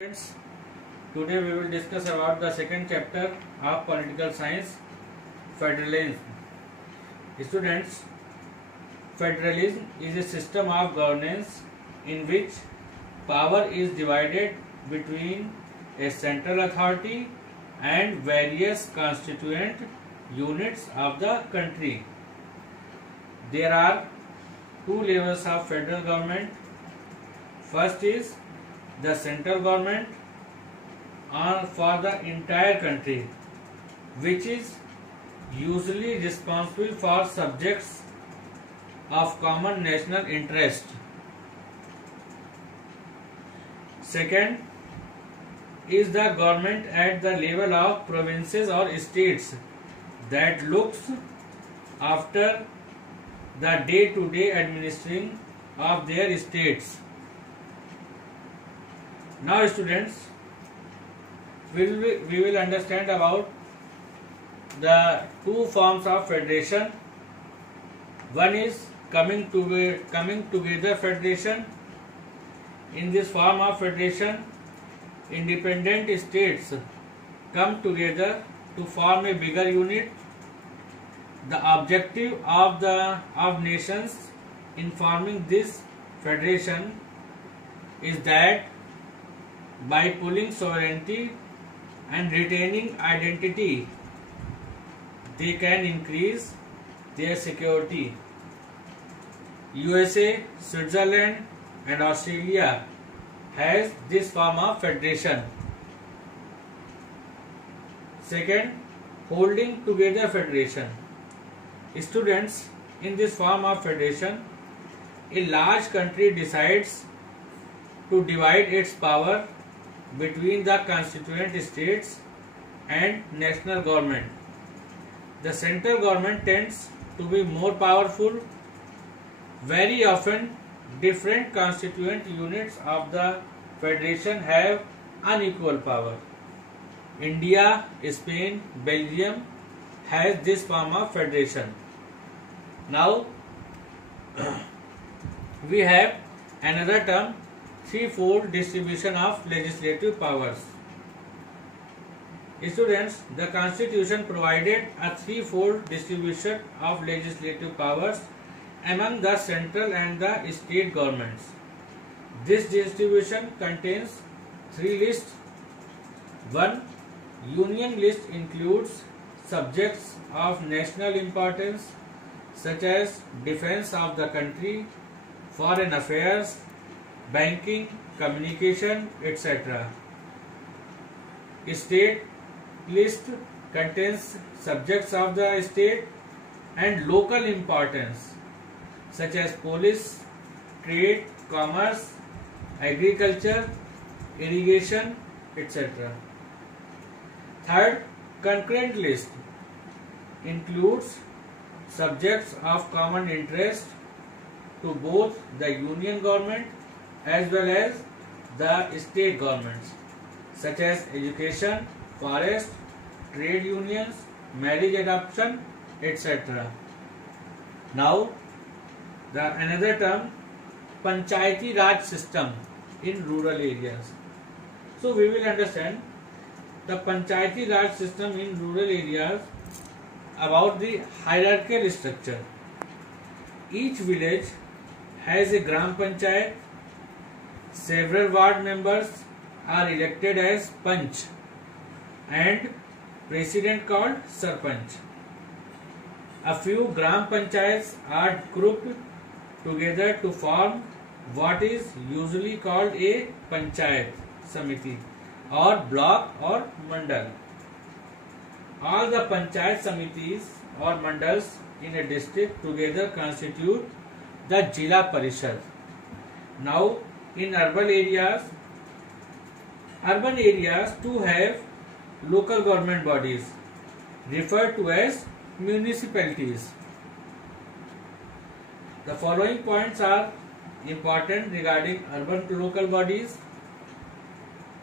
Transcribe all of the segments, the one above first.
Friends, today we will discuss about the second chapter of political science, federalism. Students, federalism is a system of governance in which power is divided between a central authority and various constituent units of the country. There are two levels of federal government. First is the central government for the entire country, which is usually responsible for subjects of common national interest. Second is the government at the level of provinces or states that looks after the day-to-day administering of their states. Now students, we will understand about the two forms of federation. One is coming together federation. In this form of federation, independent states come together to form a bigger unit. The objective of nations in forming this federation is that by pooling sovereignty and retaining identity, they can increase their security. USA, Switzerland and Australia has this form of federation. Second, holding together federation. Students, in this form of federation, a large country decides to divide its power between the constituent states and national government. The central government tends to be more powerful. Very often, different constituent units of the federation have unequal power. India, Spain, Belgium has this form of federation. Now, we have another term, threefold distribution of legislative powers. Students, the Constitution provided a threefold distribution of legislative powers among the central and the state governments. This distribution contains three lists. 1. Union list includes subjects of national importance such as defense of the country, foreign affairs, banking, communication, etc. State list contains subjects of the state and local importance such as police, trade, commerce, agriculture, irrigation, etc. Third, concurrent list includes subjects of common interest to both the union government as well as the state governments such as education, forest, trade unions, marriage adoption, etc. Now, another term, Panchayati Raj system in rural areas. So we will understand the Panchayati Raj system in rural areas about the hierarchical structure. Each village has a Gram Panchayat. Several ward members are elected as Panch and president called Sarpanch. A few Gram Panchayats are grouped together to form what is usually called a Panchayat Samiti or block or mandal. All the Panchayat Samitis or mandals in a district together constitute the Jila Parishad. Now, in urban areas too have local government bodies referred to as municipalities. The following points are important regarding urban local bodies.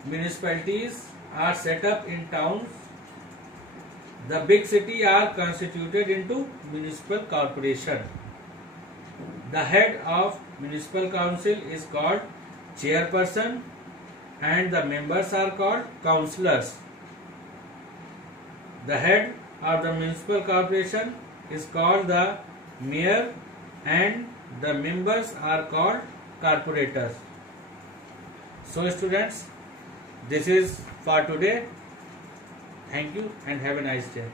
Municipalities are set up in towns. The big cities are constituted into municipal corporation. The head of municipal council is called chairperson and the members are called councillors. The head of the municipal corporation is called the mayor and the members are called corporators. So students, this is for today. Thank you and have a nice day.